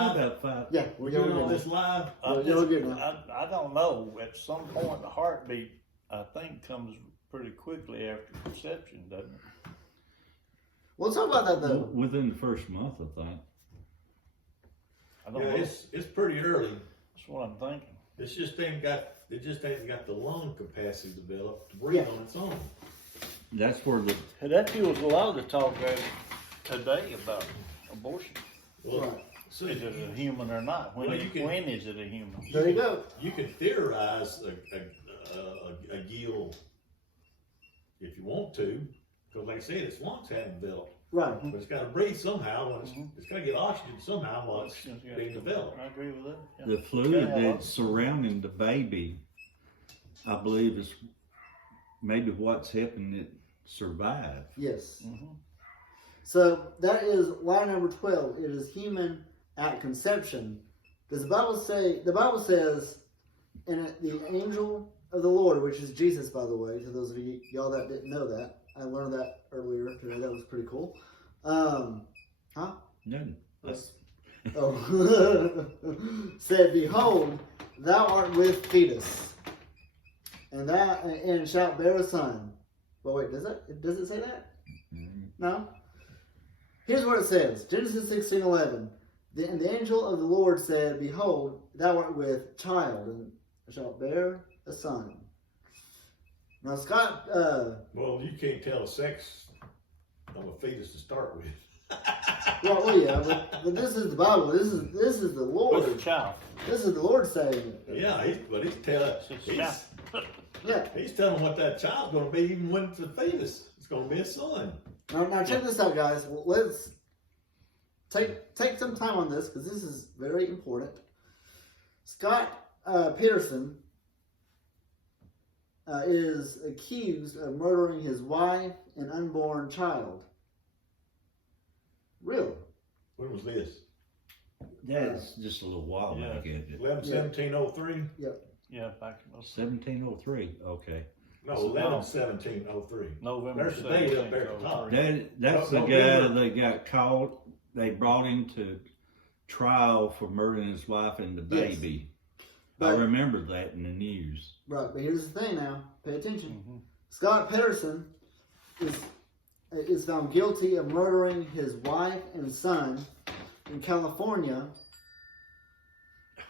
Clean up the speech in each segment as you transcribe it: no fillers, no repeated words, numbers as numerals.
About 5. Yeah, we're Doing going on to this live. Yeah, you're good now. I don't know. At some point, the heartbeat, I think, comes pretty quickly after conception, doesn't it? We'll talk about that though. Within the first month, I think. I don't Yeah, know. it's pretty early. That's what I'm thinking. It just ain't got the lung capacity developed to breathe on its own. That's where the Hey, that fuels a lot of the talk today about abortion. Well, Right. so Is it a human or not? When, Well, you can- when is it a human? There you go. You can theorize a gill if you want to, because like I said, its lungs haven't developed. Right. But it's got to breathe somehow. When it's got to get oxygen somehow while it's being developed. I agree with that. Yeah. the fluid that's surrounding the baby, I believe, is maybe what's helping it survive. Yes. Mm-hmm. So that is line number 12. It is human at conception. Does the Bible say? The Bible says, and the angel of the Lord, which is Jesus, by the way, to those of y'all that didn't know that, I learned that earlier today. That was pretty cool. No, Oh, said, "Behold, thou art with fetus, and shalt bear a son." Well, wait, does it say that? No. Here's what it says: Genesis 16:11. And the angel of the Lord said, "Behold, thou art with child, and shalt bear a son." Now, Scott. Well, you can't tell the sex of a fetus to start with. Well, yeah, but this is the Bible. This is the Lord. With a child. This is the Lord saying it. Yeah, he's telling what that child's going to be, even when it's a fetus. It's going to be a son. Now check this out, guys. Let's take some time on this because this is very important. Scott Peterson is accused of murdering his wife and unborn child. Really? When was this? that's just a little while Yeah. back, isn't it? 11/17/03? Yeah, back in those 1703. Okay, No, 11/17/03. November There's the date up there at the 17th, top. that's the No, guy November. that got caught. They brought him to trial for murdering his wife and the Yes. baby. But- I remember that in the news. Right, but here's the thing now. Pay attention. Mhm. Scott Peterson is found guilty of murdering his wife and son in California.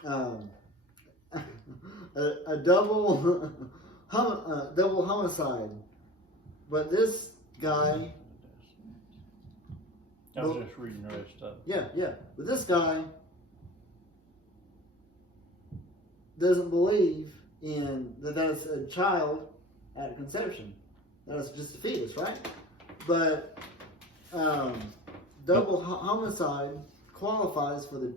A double double homicide. But this guy, I was just reading the rest of it. yeah. But this guy doesn't believe in that's a child at conception. That's just a fetus, right? But double homicide qualifies for the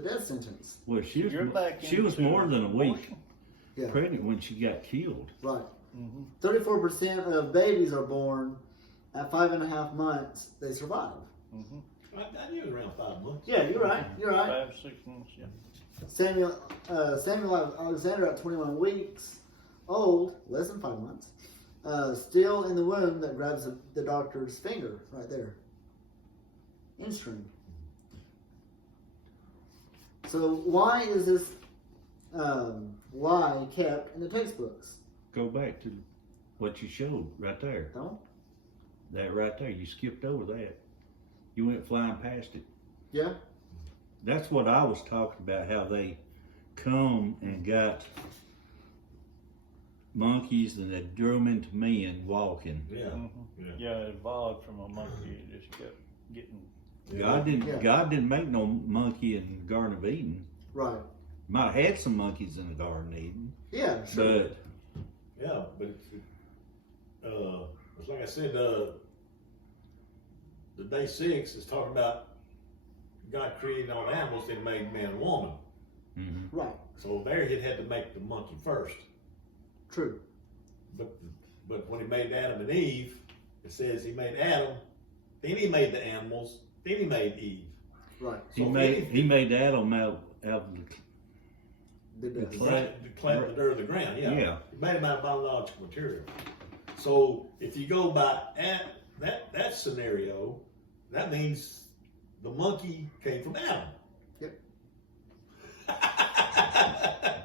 death sentence. Well, she You're back was into more than a week abortion. Yeah. pregnant when she got killed. Right. Mhm. 34% of babies are born at 5.5 months. They survive. Mhm. I knew it was around 5 months. Yeah, you're right. You're right. 5-6 months. Yeah. Samuel Alexander at 21 weeks old, less than 5 months, still in the womb that grabs the doctor's finger right there. Instring. So why is this lie kept in the textbooks? Go back to what you showed right there. No? That right there. You skipped over that. You went flying past it. Yeah? That's what I was talking about, how they come and got monkeys and they drew them into men walking. Yeah. Mhm. Yeah. Yeah, it evolved from a monkey. It just kept getting. Yeah. God didn't make no monkey in the Garden of Eden. Right. Might have had some monkeys in the Garden of Eden, Yeah, sure. but Yeah, but it's like I said, the day 6 is talking about God created all animals and made man and woman. Right. So there he had to make the monkey first. True. But when he made Adam and Eve, it says he made Adam, then he made the animals, then he made Eve. Right. he So made Adam out of The the death. clay. the dirt of the ground, yeah. Yeah. He made him out of biological material. So if you go by that scenario, that means the monkey came from Adam. Yep.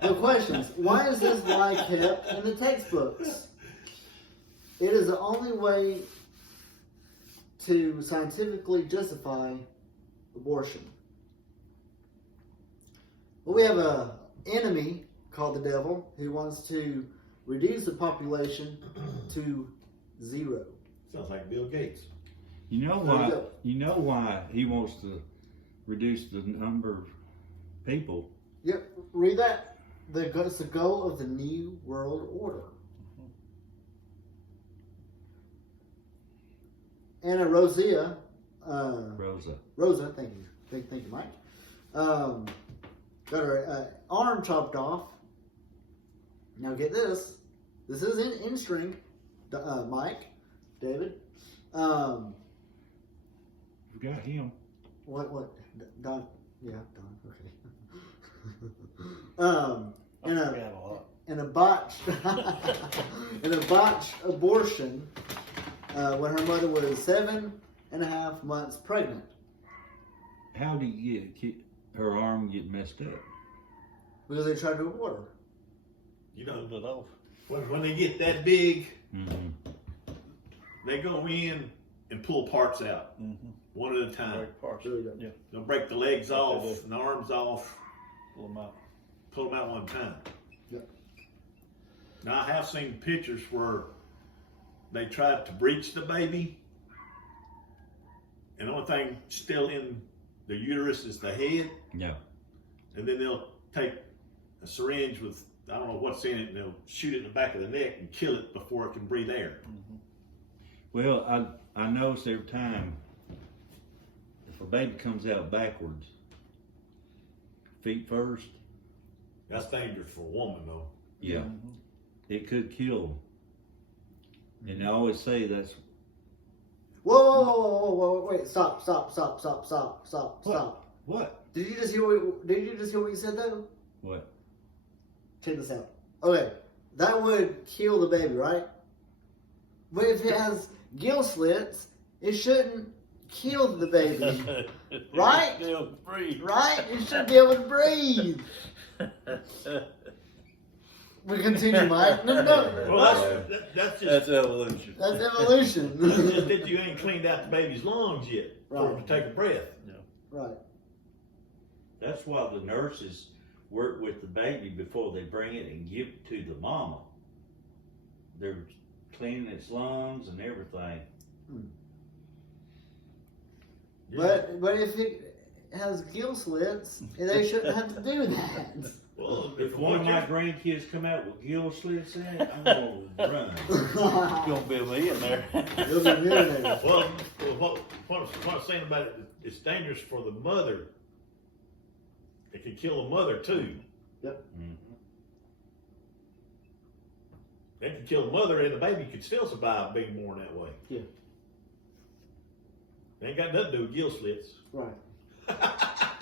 The questions. Why is this lie kept in the textbooks? It is the only way to scientifically justify abortion. Well, we have an enemy called the devil who wants to reduce the population to 0. Sounds like Bill Gates. You know There you why? go. You know why he wants to reduce the number of people? Yep, read that. It's the goal of the New World Order. Anna Rosa, thank you. Thank you, Mike. Got her arm chopped off. Now get this. This is in string, Mike, David. You got him. What? Don? Yeah, Don. Okay. In a botched abortion when her mother was 7.5 months pregnant. How did you get her arm get messed up? Because they tried to abort her. You know, when they get that big, they go in and pull parts out, one at a time. Break parts. Yeah. They'll break the legs off and the arms off. Pull them out. Pull them out one time. Yep. Now I have seen pictures where they tried to breach the baby, and the only thing still in the uterus is the head. Yeah. And then they'll take a syringe with, I don't know what's in it, and they'll shoot it in the back of the neck and kill it before it can breathe air. Well, I notice every time if a baby comes out backwards, feet first, That's dangerous for a woman, though. yeah, it could kill them. And I always say that's Whoa, wait, stop. what? Did you just hear what you said though? What? Check this out. Okay, that would kill the baby, right? But if it has gill slits, it shouldn't kill the baby, right? Still breathe. Right? It should be able to breathe. We continue, Mike. No. Well, that's just evolution. That's evolution. that's just that you ain't cleaned out the baby's lungs yet for Right. it to take a breath. Right. That's why the nurses work with the baby before they bring it and give it to the mama. They're cleaning its lungs and everything. But if it has gill slits, they shouldn't have to do that. Well, If one of my grandkids come out with gill slits in it, I'm gonna run. You're gonna be me in there. You'll be millionaires. well, what I'm saying about it, it's dangerous for the mother. It can kill the mother too. Mhm. It can kill the mother, and the baby could still survive being born that way. Yeah. It ain't got nothing to do with gill slits. Right.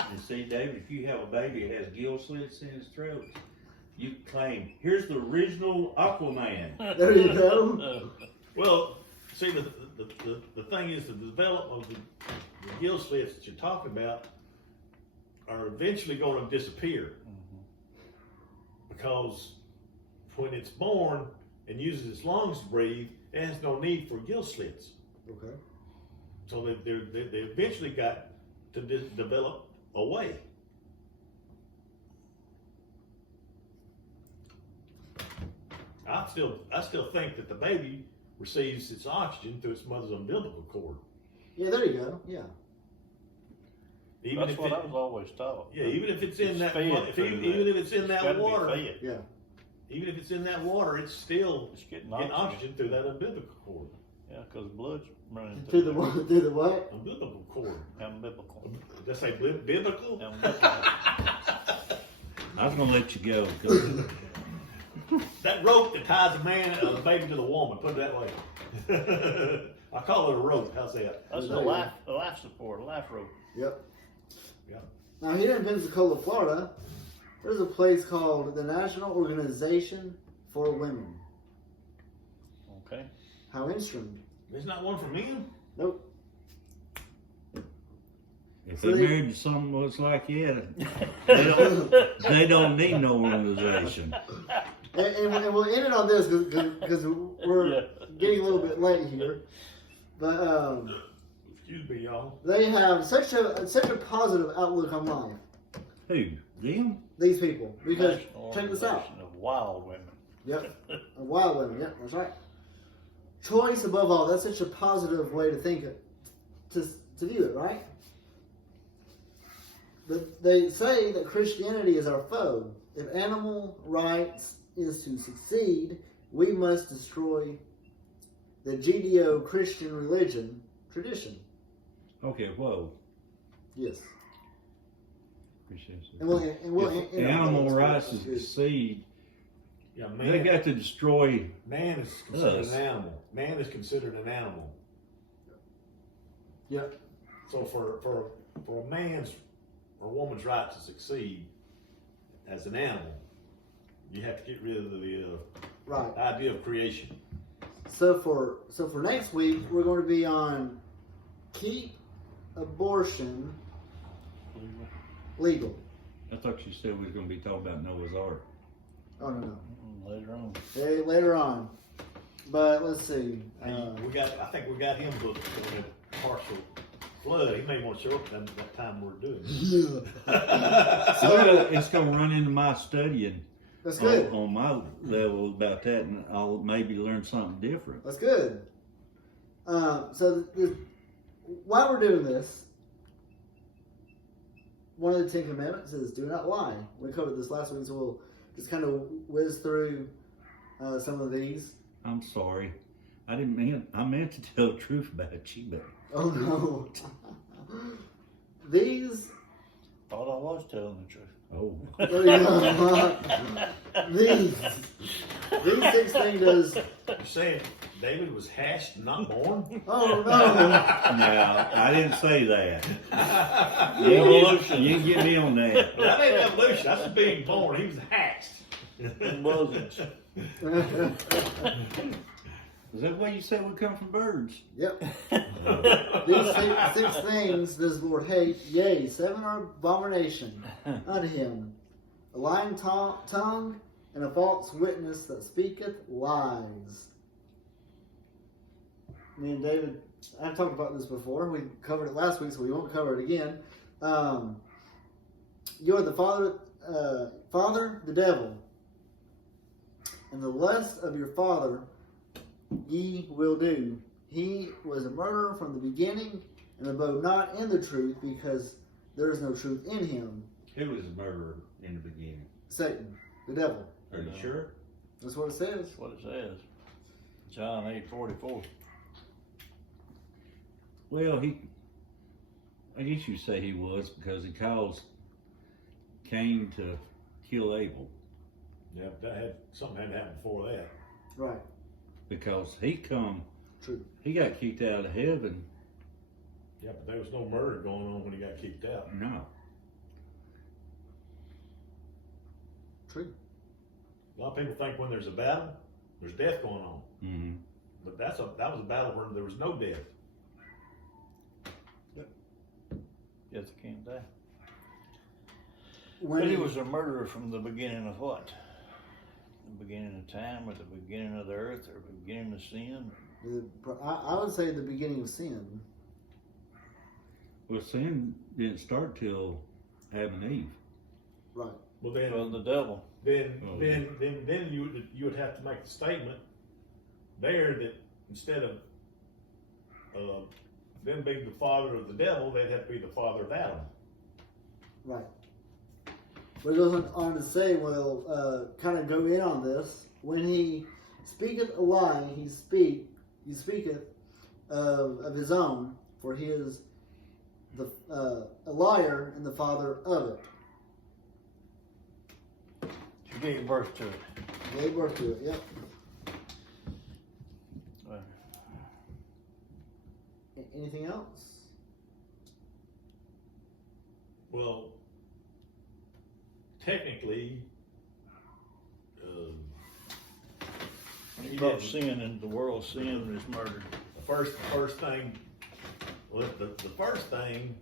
And see, David, if you have a baby that has gill slits in his throat, you claim, here's the original Aquaman. There you go. Well, see, the thing is, the development of the gill slits that you're talking about are eventually going to disappear. Because when it's born and uses its lungs to breathe, it has no need for gill slits. Okay. So they eventually got to develop a way. I still think that the baby receives its oxygen through its mother's umbilical cord. Yeah, there you go. Yeah. Even That's if what it, I was always taught. yeah, even if it's in It's that, fed even through if it's in It's that gotta be water, fed. Yeah. even if it's in that water, it's still It's getting getting oxygen. oxygen through that umbilical cord. Yeah, because blood's running Through through the what? Umbilical cord. umbilical. Did I say biblical? Umbilical. I was gonna let you go. 'Cause That rope that ties a man, a baby to the woman. Put it that way. I call it a rope. How's that? That's a life support, a life rope. Yep. Yeah. Now here in Pensacola, Florida, there's a place called the National Organization for Women. Okay. How interesting. There's not one for men. Nope. If So they they- married to someone that's like that, they don't need no organization. And we'll end it on this because we're getting a little bit late here. But Excuse me, y'all. they have such a positive outlook on life. Who? Them? These people, because National check this out. Organization of Wild women. Yep, a wild women. Yep, that's right. Choice above all. That's such a positive way to think it, to view it, right? They say that Christianity is our foe. If animal rights is to succeed, we must destroy the Judeo-Christian religion tradition. Okay, whoa. Yes. Appreciate it. And we'll If animal rights to succeed, Yeah, they got to destroy. man is considered Us. an animal. Man is considered an animal. Yep. So for a man's or a woman's right to succeed as an animal, you have to get rid of the Right. idea of creation. So for next week, we're going to be on keep abortion legal. I thought you said we was going to be talking about Noah's Ark. Oh no. Later on. Hey, later on. But let's see. I think we got him booked for the partial flood. He may want to show up that time we're doing it. Well, it's going to run into my studying That's good. on my level about that, and I'll maybe learn something different. That's good. While we're doing this, one of the Ten Commandments is do not lie. We covered this last week, so we'll just kind of whiz through some of these. I'm sorry. I meant to tell the truth about you, but Oh no. These Thought I was telling the truth. oh, these 6 things. You're saying David was hatched and not born? Oh no. now I didn't say that. Evolution. You can get me on that. Well, that ain't evolution. That's being born. He was hatched. It wasn't. Is that why you said we come from birds? Yep. These six things does the Lord hate, yea, 7 are abomination unto him. A lying tongue and a false witness that speaketh lies. Me and David, I've talked about this before. We covered it last week, so we won't cover it again. You are the father, the devil, and the lust of your father ye will do. He was a murderer from the beginning, and abode not in the truth, because there is no truth in him. Who was a murderer in the beginning? Satan, the devil. Are you sure? That's what it says. That's what it says. John 8:44. Well, I guess you say he was, because he caused Cain to kill Abel, Yeah, something had to happen before that. Right. because True. he got kicked out of heaven. Yeah, but there was no murder going on when he got kicked out. No. True. A lot of people think when there's a battle, there's death going on. Mm-hmm. But that was a battle where there was no death. Yes, I can't die. When But he was a murderer from the beginning of what? The beginning of time, or the beginning of the earth, or the beginning of sin? I would say the beginning of sin. Well, sin didn't start till Adam and Eve. Right. Well, then, Well, the devil. then Oh, you would have to make the statement there that instead of them being the father of the devil, they'd have to be the father of Adam. Right. But it goes on to say, we'll kind of go in on this. When he speaketh a lie, he speaketh of his own, for he is a liar and the father of it. She gave birth to it. Gave birth to it, yep. Anything else? Well, technically, He brought sin into the world. Sin is murder. the first thing, well, the first thing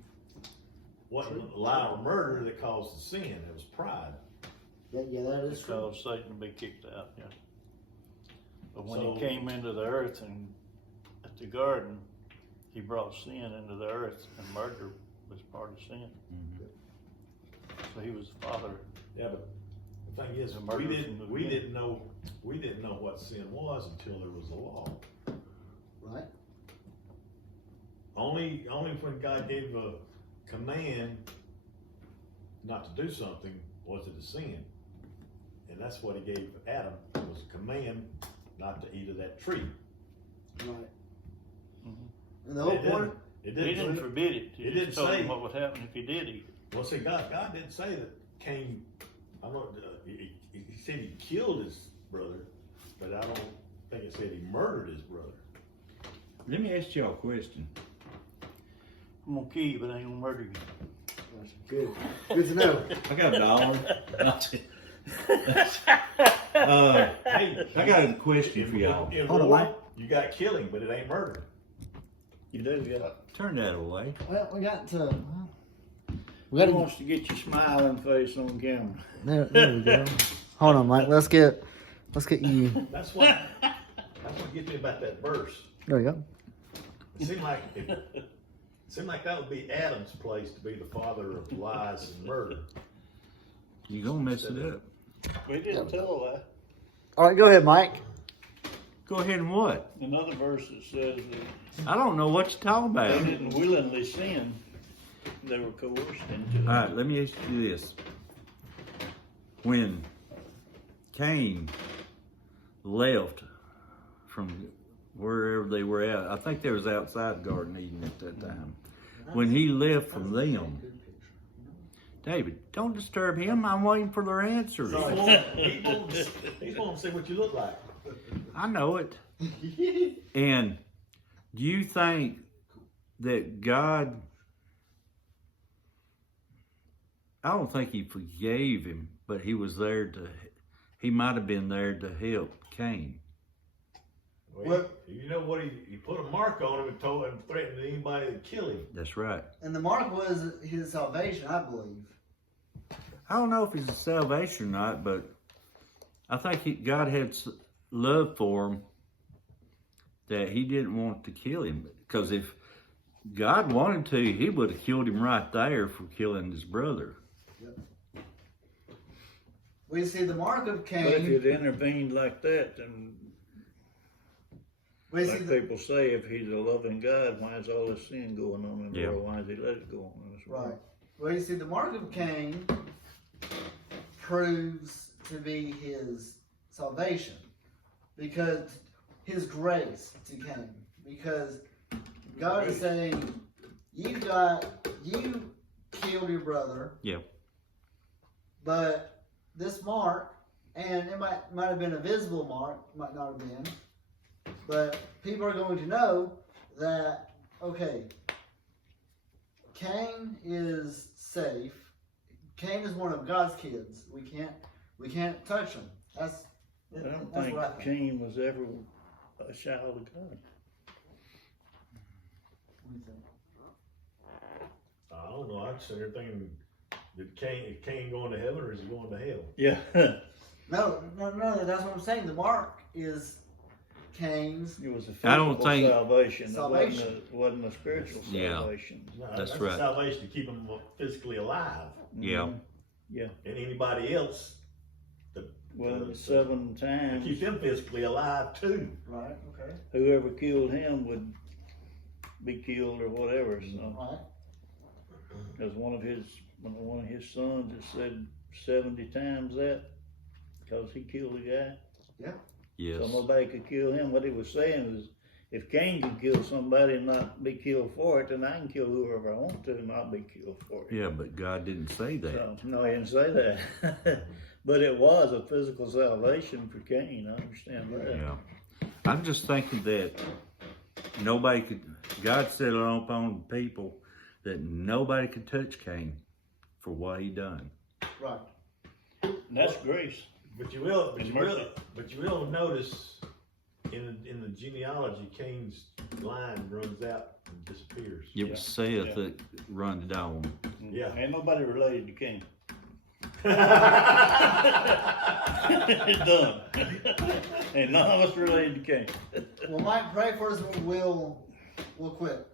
wasn't a lie or murder that caused the sin. It was pride. Yeah, that is It true. caused Satan to be kicked out, yeah. But when So- he came into the earth and at the garden, he brought sin into the earth, and murder was part of sin. So he was the father. Yeah, but the thing is, The murder we from the didn't know what sin was until there was a law. Right? Only when God gave a command not to do something was it a sin. And that's what he gave Adam, was a command not to eat of that tree. Right. Mhm. And the whole It didn't- point, It He didn't, didn't forbid it. He it just didn't told say- him what would happen if he did eat it. well, see, God didn't say that Cain, I don't know, he said he killed his brother, but I don't think it said he murdered his brother. Let me ask y'all a question. I'm gonna kill you, but I ain't gonna murder you. good. Good to know. I got $1. Hey, I got a question for y'all. In Hold on, war, Mike. you got killing, but it ain't murder. You do, yeah. Turn that away. Well, we got to. Well, we Who got to. wants to get your smiling face on camera? There we go. Hold on, Mike. Let's get you. That's what gets me about that verse. There we go. It seemed like that would be Adam's place to be the father of lies and murder. You gonna mess it up. We didn't tell a lie. All right, go ahead, Mike. Go ahead and what? Another verse that says that I don't know what you're talking they about. didn't willingly sin. They were coerced into it. All right, let me ask you this. When Cain left from wherever they were at, I think they was outside Garden Eden at that time. When he left from them, David, don't disturb him. I'm waiting for their answers. He's wanting to see what you look like. I know it. And do you think that God, I don't think he forgave him, but he was there to, he might have been there to help Cain. Well, you know what? He put a mark on him and told him, threatened anybody to kill him. That's right. And the mark was his salvation, I believe. I don't know if it's a salvation or not, but I think God had love for him that he didn't want to kill him. Because if God wanted to, he would have killed him right there for killing his brother. We see the mark of But if Cain. you'd intervened like that, then We see like the, people say, if he's a loving God, why is all this sin going on in the Yeah. world? Why does he let it go on in this world? right. Well, you see, the mark of Cain proves to be his salvation, because his grace to Cain. Because God is saying, you killed your brother. Yeah. But this mark, and it might have been a visible mark, might not have been, but people are going to know that, okay, Cain is safe. Cain is one of God's kids. We can't touch him. I don't That's think what I think. Cain was ever a child of God. I don't know. I've seen everything. Did Cain going to heaven or is he going to hell? Yeah. No, that's what I'm saying. The mark is Cain's. It was a I don't physical think- salvation. Salvation. It wasn't a spiritual Yeah. salvation. No, That's a right. salvation to keep him physically alive. Yeah. Mhm. Yeah. And anybody else Well, 7 to times, keep them physically alive too. Right, okay. whoever killed him would be killed or whatever. So, Right. because one of his sons had said 70 times that because he killed a guy. Yes. So nobody could kill him. What he was saying was, if Cain can kill somebody and not be killed for it, then I can kill whoever I want to and not be killed for it. Yeah, but God didn't say that. So, no, he didn't say that. But it was a physical salvation for Cain. I understand that. Yeah. I'm just thinking that nobody could, God set it upon people that nobody could touch Cain for what he done. Right. And that's grace. But you will notice in the genealogy, Cain's line runs out and disappears. It was Seth Yeah. that run it on. Yeah. Ain't nobody related to Cain. Yeah. It's done. Ain't none of us related to Cain. Well, Mike, pray for us. We'll quit.